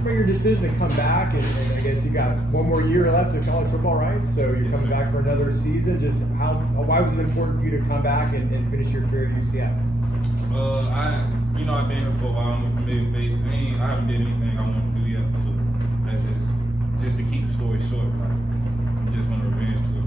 about your decision to come back, and I guess you got one more year left of college football, right? So you're coming back for another season. Just why was it important for you to come back and finish your career at UCF? I've been here for a while. I'm a familiar face. I haven't did anything I want to do yet, so that's just to keep the story short. I'm just on a revenge tour.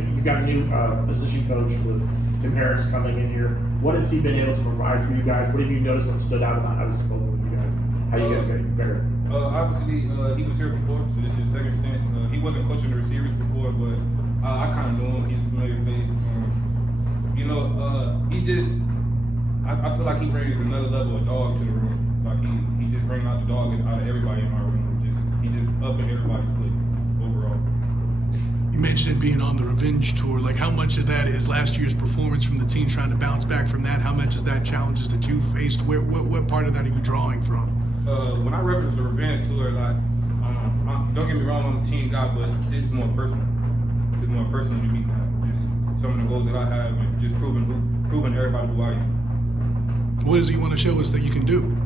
You've got a new position coach with Tim Harris coming in here. What has he been able to provide for you guys? What have you noticed that stood out about how he's spoken with you guys? How you guys got prepared? Obviously, he was here before, so this is his second stint. He wasn't coaching the receivers before, but I kind of knew him. He's a familiar face. I feel like he brings another level of dog to the room. Like he just brings out the dog out of everybody in my room. He just up in everybody's clique overall. You mentioned it being on the revenge tour. Like, how much of that is last year's performance from the team trying to bounce back from that? How much is that challenges that you faced? What part of that are you drawing from? When I reference the revenge tour, don't get me wrong, I'm a team guy, but this is more personal. It's more personal to me. Just some of the goals that I have, and just proving to everybody who I am. What does he want to show us that you can do?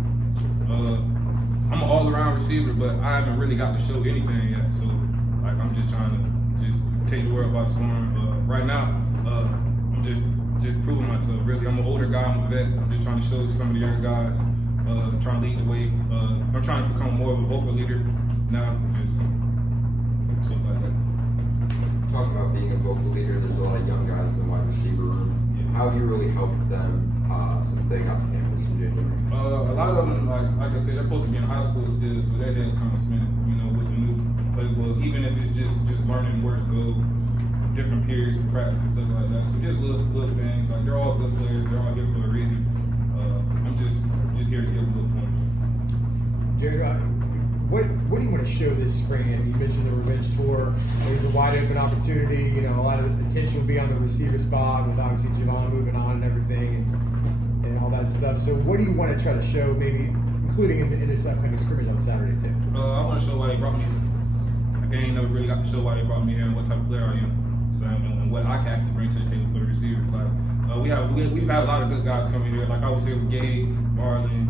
I'm an all-around receiver, but I haven't really got to show anything yet. So, I'm just trying to just take the world by storm. Right now, I'm just proving myself. Really, I'm an older guy. I'm a vet. I'm just trying to show some of the younger guys. Trying to lead the way. I'm trying to become more of a vocal leader now. Just stuff like that. Talking about being a vocal leader, there's a lot of young guys in the wide receiver room. Yeah. How have you really helped them since they got to campus in January? A lot of them, like I said, they're supposed to be in high school still, so their heads kind of spinning, with the new playbook, even if it's just learning where to go, different periods of practice and stuff like that. So just little things. Like, they're all good players. They're all here for a reason. I'm just here to give a little point. Jarrad, what do you want to show this spring? You mentioned the revenge tour. There's a wide open opportunity. A lot of the attention will be on the receiver spot with obviously Javon moving on and everything and all that stuff. So what do you want to try to show, maybe including in this upcoming scrimmage on Saturday too? I want to show why they brought me here. I ain't never really got to show why they brought me here and what type of player I am. So and what I can actually bring to the table for the receivers. We've had a lot of good guys coming here. Like, I was here with Gabe, Marlon,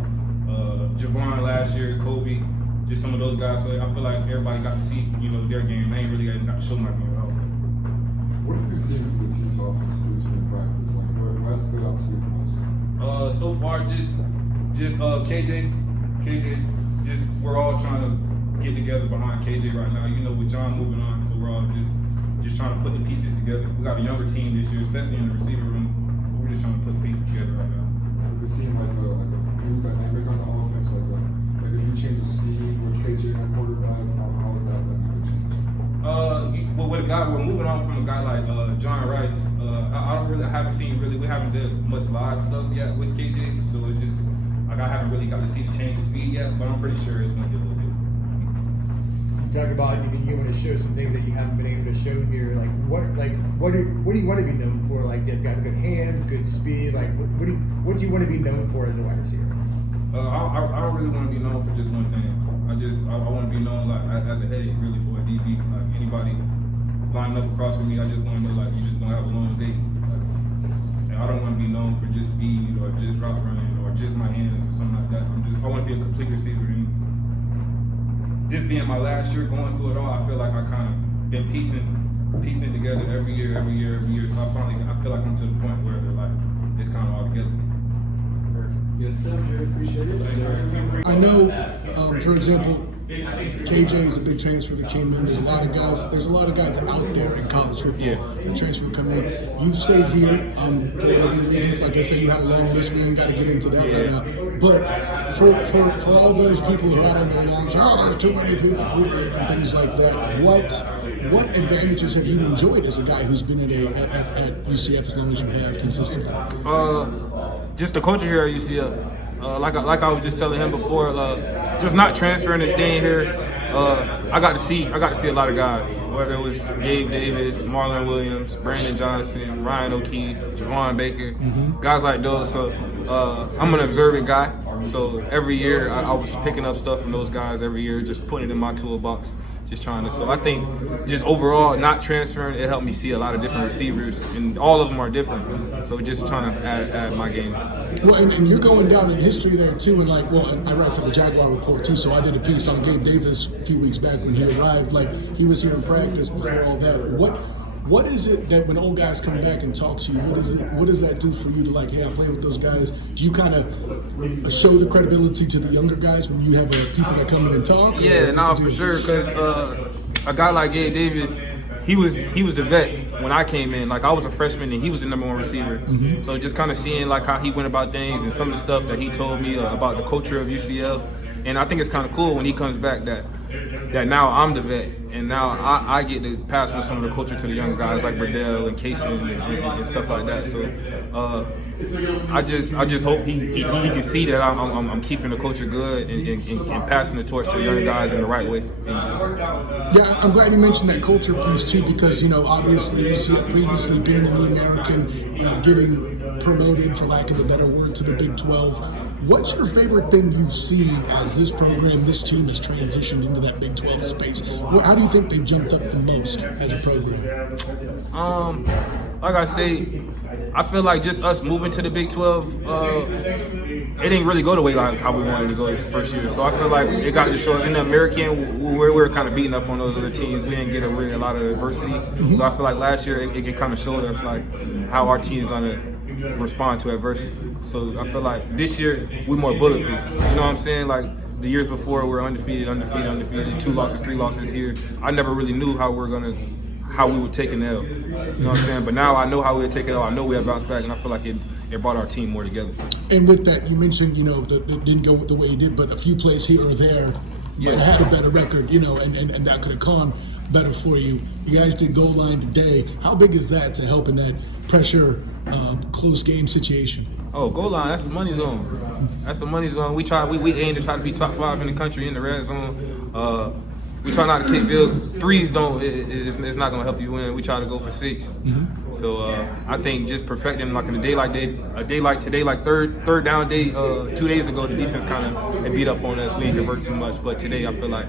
Javon last year, Kobe. Just some of those guys. So I feel like everybody got to see, their game. I ain't really got to show my game at all. What have you seen from the team's offense in practice? What stood out to you the most? So far, just KJ. Just we're all trying to get together behind KJ right now. With John moving on, so we're all just trying to put the pieces together. We got a younger team this year, especially in the receiver room. We're just trying to put the pieces together right now. Have you seen like a new dynamic on the offense? Like if you change the speed with KJ and quarterback, how is that dynamic change? With a guy, we're moving on from a guy like John Rice. We haven't done much live stuff yet with KJ, so it's just I haven't really got to see the change of speed yet, but I'm pretty sure it's going to get a little bit. You talk about you want to show some things that you haven't been able to show here. What do you want to be known for? Like, they've got good hands, good speed. Like, what do you want to be known for as a wide receiver? I don't really want to be known for just one thing. I want to be known as a headache really for a DB. Like, anybody lining up across from me, I just want to know you're just gonna have a long day. And I don't want to be known for just speed or just route running or just my hands or something like that. I want to be a complete receiver. And this being my last year going through it all, I feel like I kind of been piecing together every year. So I feel like I'm to the point where it's kind of all together. Good stuff, Jarrad. Appreciate it. I know, for example, KJ is a big transfer that came in. There's a lot of guys out there in college football that transfer come in. You've stayed here for whatever reasons. Like I said, you had a long list. We ain't got to get into that right now. But for all those people who are out on their lines, there's too many people here and things like that. What advantages have you enjoyed as a guy who's been at UCF as long as you have consistently? Just the culture here at UCF. Like I was just telling him before, just not transferring and staying here. I got to see a lot of guys, whether it was Gabe Davis, Marlon Williams, Brandon Johnson, Ryan O'Keefe, Jarrad Baker, guys like those. So I'm an observant guy. So every year I was picking up stuff from those guys every year, just putting it in my toolbox. just trying to. So I think just overall not transferring, it helped me see a lot of different receivers, and all of them are different. So just trying to add my game. Well, and you're going down in history there too, and like, well, I write for the Jaguar Report too, so I did a piece on Gabe Davis a few weeks back when he arrived. Like, he was here in practice before all that. What is it that when old guys come back and talk to you, what does that do for you to like, hey, I play with those guys? Do you kind of show the credibility to the younger guys when you have people that come in and talk? Yeah, no, for sure, because a guy like Gabe Davis, he was the vet when I came in. Like, I was a freshman and he was the #1 receiver. Mm-hmm. So just kind of seeing like how he went about things and some of the stuff that he told me about the culture of UCF. And I think it's kind of cool when he comes back that now I'm the vet, and now I get to pass on some of the culture to the younger guys like Burdell and Casey and stuff like that. So I just hope he can see that I'm keeping the culture good and passing the torch to the younger guys in the right way. Yeah, I'm glad you mentioned that culture piece too, because obviously UCF previously being in the American, getting promoted, for lack of a better word, to the Big 12. What's your favorite thing you've seen as this program, this team has transitioned into that Big 12 space? How do you think they've jumped up the most as a program? Like I say, I feel like just us moving to the Big 12, it didn't really go the way like how we wanted to go the first year. So I feel like it got to show in the American, we were kind of beating up on those other teams. We didn't get a lot of adversity. So I feel like last year it kind of showed us like how our team's gonna respond to adversity. So I feel like this year we're more bulletproof. You know what I'm saying? Like the years before we were undefeated, 2 losses, 3 losses here. I never really knew how we would take an L. You know what I'm saying? But now I know how we would take an L. I know we have bounced back, and I feel like it brought our team more together. And with that, you mentioned, that it didn't go the way it did, but a few plays here or there might have had a better record, and that could have gone better for you. You guys did goal line today. How big is that to help in that pressure, close game situation? Oh, goal line, that's the money zone. That's the money zone. We aim to try to be top 5 in the country in the red zone. We try not to kick field threes. It's not gonna help you win. We try to go for 6. Mm-hmm. So I think just perfecting like in a day like today, like third down day. 2 days ago, the defense kind of beat up on us. We didn't convert too much, but today I feel like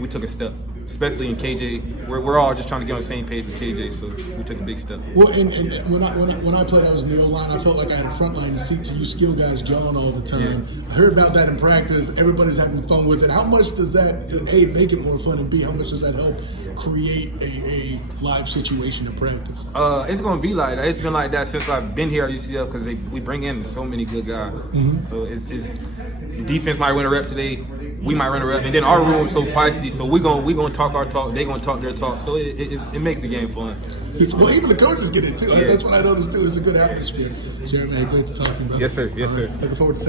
we took a step, especially in KJ. We're all just trying to get on the same page with KJ, so we took a big step. Well, and when I played, I was in the O-line. I felt like I had a front line to seat to you skill guys John all the time. Yeah. I heard about that in practice. Everybody's having fun with it. How much does that, A, make it more fun, and B, how much does that help create a live situation in practice? It's going to be like that. It's been like that since I've been here at UCF because we bring in so many good guys. Mm-hmm. So it's defense might win a rep today. We might run a rep, and then our room's so feisty, so we gonna talk our talk, they gonna talk their talk, so it makes the game fun. Well, even the coaches get it too. Yeah. That's what I noticed too. It's a good atmosphere. Jarrad, man, great to talk to you, brother. Yes, sir. Yes, sir. Looking forward to